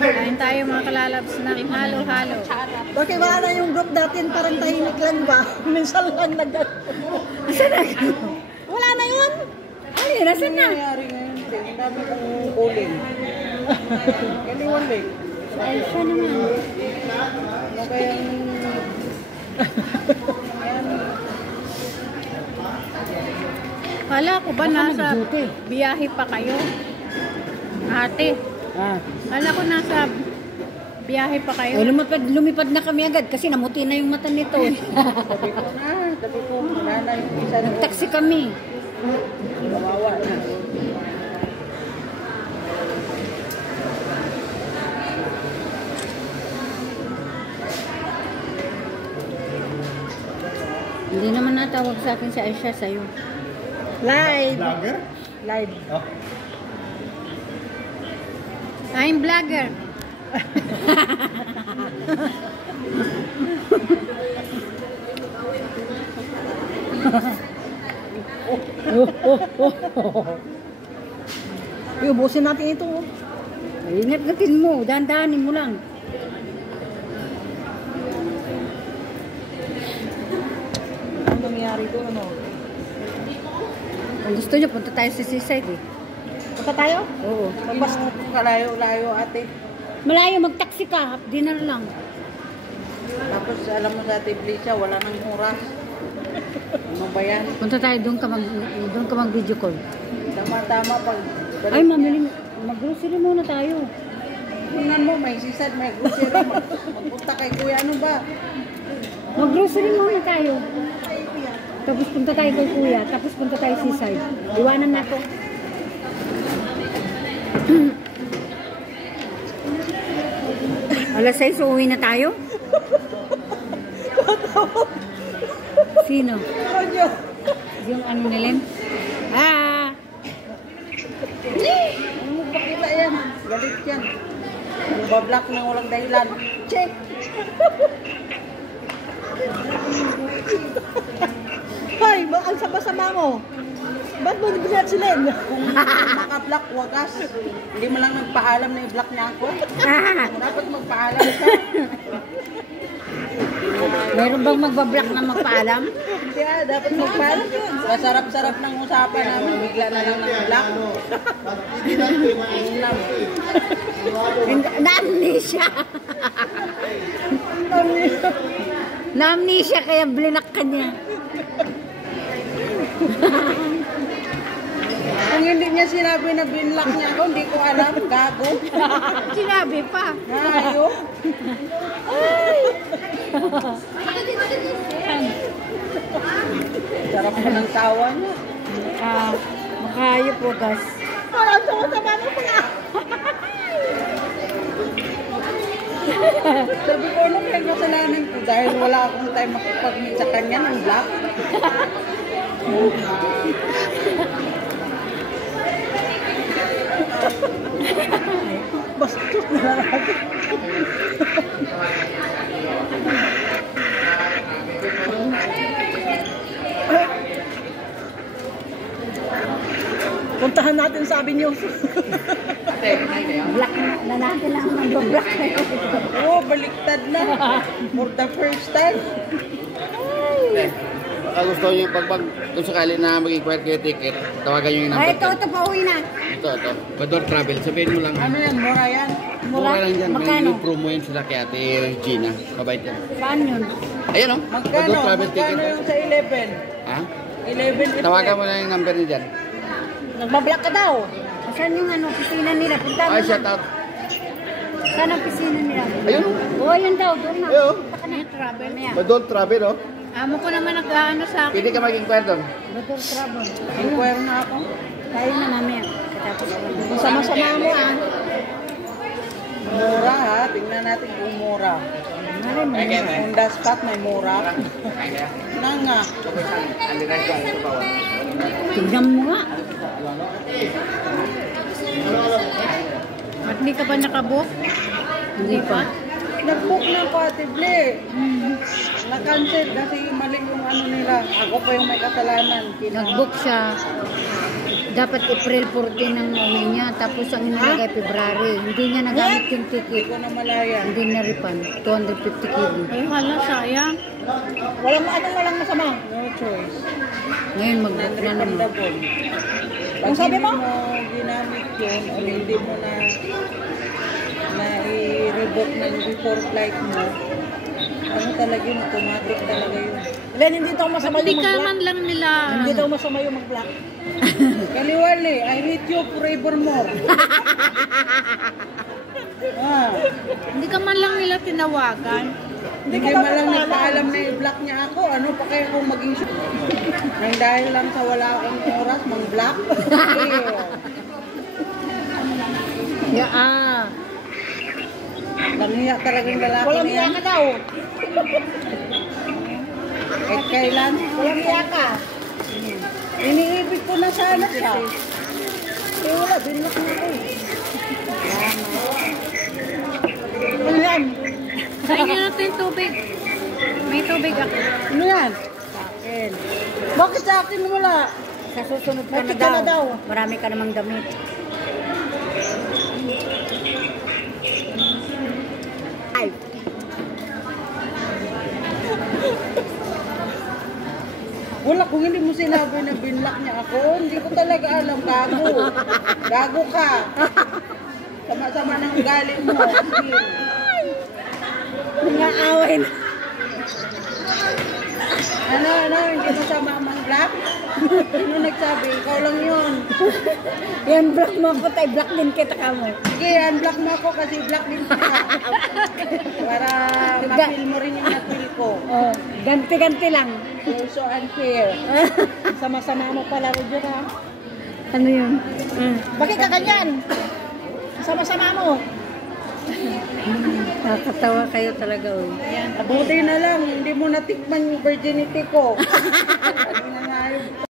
Kain tayo mga kalalabs ng halo-halo. Bakit wala na yung group natin parang tahimik lang ba? Minsan lang Asan na? Wala na yun! Ay, nasan na? Nangyayari ngayon, ang dami kong calling. Anyone like? Ay, siya naman. Ano kayang... Kala ko ba nasa biyahe pa kayo? Ate. Kala ko nasa biyahe pa kayo. Oh, lumipad na kami agad kasi namuti na yung mata nito. Sabi ko, wala na yung isa na. Nag-taxi kami. Kawawa na. Hindi naman natawag sa akin si Aisha sa'yo. Live! Vlogger? Live. Oh. I'm vlogger. Ubusin natin ito. Ingat-gatin mo. Dahan-dahanin mo lang. Ano nangyayari doon, ano? Kung gusto nyo, punta tayo sa seaside eh. Punta tayo? Oo. Mas kalayo-layo ate. Malayo, mag-taxi ka. Dinner lang. Tapos alam mo sa Tiblisha, wala nang oras. Ano ba yan? Punta tayo doon ka mag-video call. Tama-tama pag... Ay, mag-grocery muna tayo. Tingnan mo, may sisad, may grocery. Magpunta kay kuya, ano ba? Mag-grocery muna tayo. Tapos punta tayo kay kuya. Tapos punta tayo seaside. Iwanan na to. Alas 6, uuwi na tayo? Sino? Ano? Yung ano nilim? Ah! Ano mo pakita yan? Galit yan. Bablock ng walang dahilan. Check! Hoy, ang sama-sama mo. Ba't mo nag-block sila? Kung maka-block, wagas. Hindi mo lang nagpaalam na i-block niya ako. Dapat magpaalam ka. Meron bang magbablock na magpaalam? Hindi dapat magpaalam. Masarap-sarap ng usapan namin. Bigla na lang ng block. Na-amnesia. Na-amnesia kaya blinak ka niya. Kung hindi niya sinabi na binlock niya ako, hindi ko alam. Gago. Sinabi pa. Ayo. Sarap ko ng tawa niya. Makayop wagas. Parang sama-sama mo pa. Sabi ko, ano kaya kasalanan ko? Dahil wala akong time makipag-meet sa kanya ng block. Bastos na lang. Puntahan natin sa Avenue. Black na natin lang mag-black. Oo, baliktad na. For the first time. Baka gusto nyo kung sakali na mag-inquire kayo ticket, tawagan nyo yung number. Ay, ito, pauwi na. Ito. Bador Travel. Sabihin mo lang. Ano yan? Mura yan? Mura lang dyan. Magkano? May promo yun sila kay Ate Regina. Mabait yan. Saan yun? Ayan o. Magkano? Bador Travel ticket. Magkano yung sa 11? Ha? 11. Tawagan mo na yung number niya dyan. Nagbablock ka daw. Saan yung ano, opisina nila? Punta Ay, mo. shout out. Saan ang opisina nila? Ayun o. Oo, yun daw. Doon na. Ayun. Travel na yan. Bador Travel o. Amo ko naman nag-ano sa akin. Pwede ka mag-inquire doon. Dr. Trouble. Inquire na ako. Tayo na namin. Tapos sama-sama mo ah. Mura ha. Tingnan natin kung mura. Honda Spot may mura. Nanga. Tingnan mo nga. At hindi ka ba nakabook? Hindi pa. Nag-book na ako Ate Ble. Na-cancel kasi mali yung ano nila. Ako pa yung may kasalanan. Nag-book siya. Dapat April 14 ang uwi niya, tapos ang inilagay February. Hindi niya nagamit yung Hindi ticket. ko na malaya. Hindi na refund. 250 kg. Ay, hala, sayang. Walang masama. No choice. Ngayon mag-book na naman. Non-refundable. Pag sabi mo, ginamit yun, o hindi mo na i-revoke na before flight mo, ano talaga yun, automatic talaga yun. Len, hindi daw masama Hindi yung ka mag-block. man lang nila. Hindi daw masama yung mag-block. Kaliwali, I hate you forevermore. Hindi ka man lang nila tinawagan. Hindi man lang nagpaalam na i-block niya ako. Ano pa kaya kung maging nang dahil lang sa wala akong oras, mang-block? Langhiya talagang lalaki Walang na yan. hiya ka daw. Eh, kailan? Walang hiya ka. Iniibig ko na sana siya. Eh, wala. Binlock na ako. Ano yan? Kainin natin tubig. May tubig ako. Ano yan? Bakit sa akin wala? Sa susunod ka Bakit na ka na daw. daw? Marami ka namang damit. Ay, Wala, kung hindi mo sinabi na binlock niya ako, hindi ko talaga alam. Gago. Gago ka. Sama-sama ng galing mo. nangaaway na. Ano, hindi mo sama ang block? Sino nagsabi? Ikaw lang yun. Yan, block mo ako tayo. Block din kita ka mo. Sige, unblock mo ako kasi block din kita. Para ma-feel mo rin yung na-feel ko. Oh, ganti-ganti lang. You're so unfair. Sama-sama mo pala ko dyan, ha? Ano yun? Bakit ka ganyan? Sama-sama mo. Nakakatawa kayo talaga, oh. Buti na lang, hindi mo natikman yung virginity ko. Ano na nga yun?